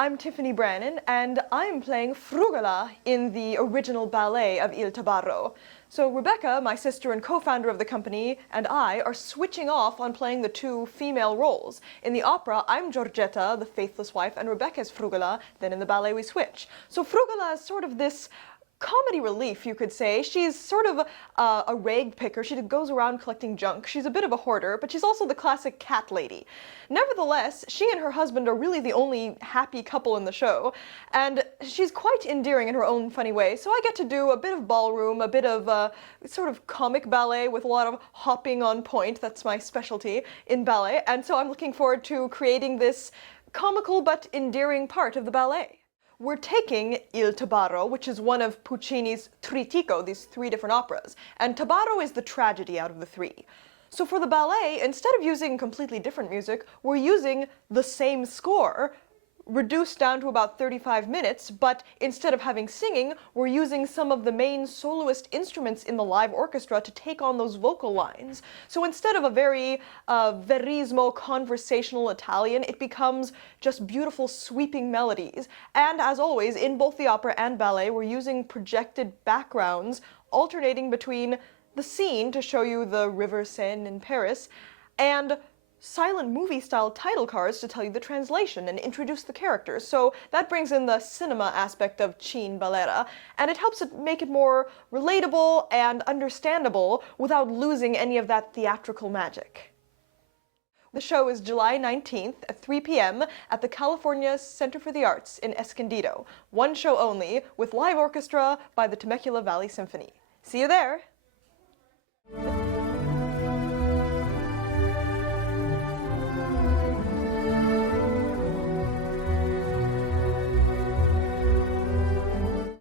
I'm Tiffany Brannan, and I'm playing Frugola in the original ballet of Il Tabarro. So Rebecca, my sister and co-founder of the company, and I are switching off on playing the two female roles. In the opera, I'm Giorgetta, the faithless wife, and Rebecca is Frugola. Then in the ballet, we switch. So Frugola is sort of this comedy relief, you could say. She's sort of a rag picker. She goes around collecting junk. She's a bit of a hoarder, but she's also the classic cat lady. Nevertheless, she and her husband are really the only happy couple in the show, and she's quite endearing in her own funny way. So I get to do a bit of ballroom, a bit of sort of comic ballet with a lot of hopping on point. That's my specialty in ballet, and so I'm looking forward to creating this comical but endearing part of the ballet. We're taking Il Tabarro, which is one of Puccini's Trittico, these three different operas, and Tabarro is the tragedy out of the three. So for the ballet, instead of using completely different music, we're using the same score, reduced down to about 35 minutes, but instead of having singing, we're using some of the main soloist instruments in the live orchestra to take on those vocal lines. So instead of a very verismo conversational Italian, it becomes just beautiful sweeping melodies. And as always, in both the opera and ballet, we're using projected backgrounds alternating between the scene to show you the River Seine in Paris and silent movie-style title cards to tell you the translation and introduce the characters. So that brings in the cinema aspect of Cinballera, and it helps make it more relatable and understandable without losing any of that theatrical magic. The show is July 19th at 3 p.m. at the California Center for the Arts in Escondido. One show only, with live orchestra by the Temecula Valley Symphony. See you there!